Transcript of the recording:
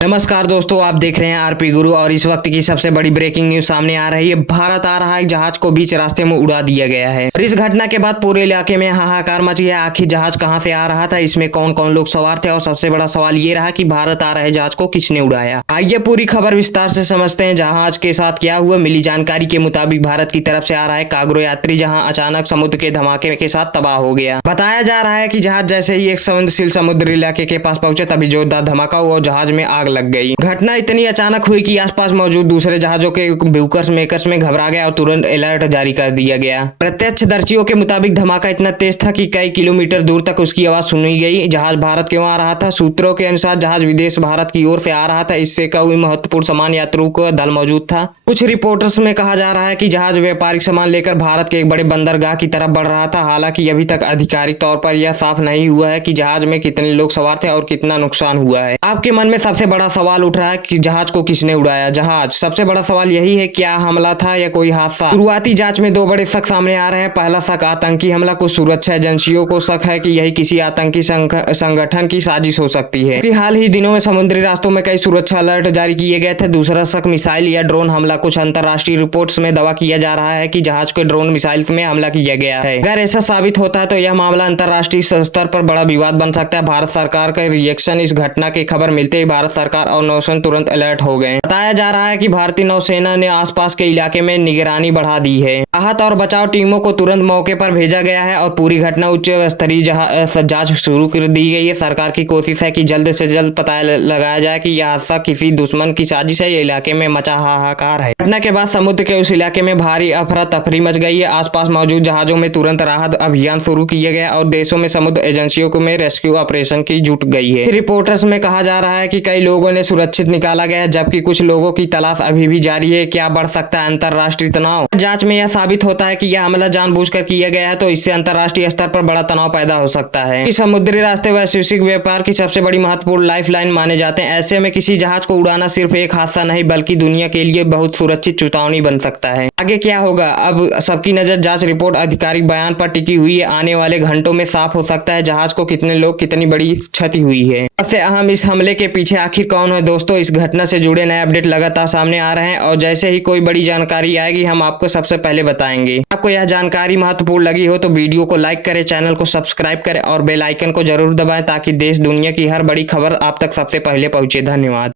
नमस्कार दोस्तों, आप देख रहे हैं आरपी गुरु और इस वक्त की सबसे बड़ी ब्रेकिंग न्यूज सामने आ रही है। भारत आ रहा है, जहाज को बीच रास्ते में उड़ा दिया गया है और इस घटना के बाद पूरे इलाके में हाहाकार मच गया। आखिर जहाज कहां से आ रहा था, इसमें कौन कौन लोग सवार थे और सबसे बड़ा सवाल ये रहा कि भारत आ रहे जहाज को किसने उड़ाया। आइए पूरी खबर विस्तार से समझते हैं जहाज के साथ क्या हुआ। मिली जानकारी के मुताबिक भारत की तरफ से आ रहा है कार्गो यात्री, जहां अचानक समुद्र के धमाके के साथ तबाह हो गया। बताया जा रहा है कि जहाज जैसे ही एक संवेदनशील समुद्री इलाके के पास पहुंचे तभी जोरदार धमाका हुआ और जहाज में आग लग गई। घटना इतनी अचानक हुई कि आसपास मौजूद दूसरे जहाजों के ब्यूकर्स मेकर्स में घबरा गया और तुरंत अलर्ट जारी कर दिया गया। प्रत्यक्षदर्शियों के मुताबिक धमाका इतना तेज था कि कई किलोमीटर दूर तक उसकी आवाज सुनी गई। जहाज भारत क्यों आ रहा था? सूत्रों के अनुसार जहाज विदेश भारत की ओर से आ रहा था। इससे कोई महत्वपूर्ण सामान यात्रियों का दल मौजूद था। कुछ रिपोर्टर्स में कहा जा रहा है कि जहाज व्यापारिक सामान लेकर भारत के एक बड़े बंदरगाह की तरफ बढ़ रहा था। हालांकि अभी तक आधिकारिक तौर पर यह साफ नहीं हुआ है कि जहाज में कितने लोग सवार थे और कितना नुकसान हुआ है। आपके मन में सबसे बड़ा सवाल उठ रहा है कि जहाज को किसने उड़ाया। जहाज सबसे बड़ा सवाल यही है, क्या हमला था या कोई हादसा? शुरुआती जांच में दो बड़े शक सामने आ रहे हैं। पहला शक आतंकी हमला। कुछ सुरक्षा एजेंसियों को शक है कि यही किसी आतंकी संगठन की साजिश हो सकती है, कि हाल ही दिनों में समुद्री रास्तों में कई सुरक्षा अलर्ट जारी किए गए थे। दूसरा शक मिसाइल या ड्रोन हमला। कुछ अंतरराष्ट्रीय रिपोर्ट्स में दावा किया जा रहा है कि जहाज के ड्रोन मिसाइल में हमला किया गया है। अगर ऐसा साबित होता है तो यह मामला अंतरराष्ट्रीय स्तर पर बड़ा विवाद बन सकता है। भारत सरकार का रिएक्शन। इस घटना की खबर मिलते ही भारत सरकार और नौसेना तुरंत अलर्ट हो गए। बताया जा रहा है कि भारतीय नौसेना ने आसपास के इलाके में निगरानी बढ़ा दी है। राहत और बचाव टीमों को तुरंत मौके पर भेजा गया है और पूरी घटना उच्च स्तरीय जांच शुरू कर दी गई है। सरकार की कोशिश है कि जल्द से जल्द पता लगाया जाए कि यह हादसा किसी दुश्मन की साजिश है या इलाके में मचा हाहाकार है। घटना के बाद समुद्र के उस इलाके में भारी अफरा तफरी मच गई है। आसपास मौजूद जहाजों में तुरंत राहत अभियान शुरू किया गया और देशों में समुद्र एजेंसियों में रेस्क्यू ऑपरेशन की जुट गई है। रिपोर्टर्स में कहा जा रहा है कि कई लोगों ने सुरक्षित निकाला गया है, जबकि कुछ लोगों की तलाश अभी भी जारी है। क्या बढ़ सकता है अंतरराष्ट्रीय तनाव? जांच में यह साबित होता है कि यह हमला जानबूझकर किया गया है तो इससे अंतरराष्ट्रीय स्तर पर बड़ा तनाव पैदा हो सकता है। कि समुद्री रास्ते वैश्विक व्यापार की सबसे बड़ी महत्वपूर्ण लाइफलाइन माने जाते हैं। ऐसे में किसी जहाज को उड़ाना सिर्फ एक हादसा नहीं बल्कि दुनिया के लिए बहुत सुरक्षित चेतावनी बन सकता है। आगे क्या होगा? अब सबकी नजर जांच रिपोर्ट आधिकारिक बयान पर टिकी हुई है। आने वाले घंटों में साफ हो सकता है जहाज को कितने लोग कितनी बड़ी क्षति हुई है। सबसे अहम, इस हमले के पीछे आखिर कौन है? दोस्तों, इस घटना से जुड़े नए अपडेट लगातार सामने आ रहे हैं और जैसे ही कोई बड़ी जानकारी आएगी हम आपको सबसे पहले बताएंगे। आपको यह जानकारी महत्वपूर्ण लगी हो तो वीडियो को लाइक करें, चैनल को सब्सक्राइब करें और बेल आइकन को जरूर दबाएं ताकि देश दुनिया की हर बड़ी खबर आप तक सबसे पहले पहुंचे। धन्यवाद।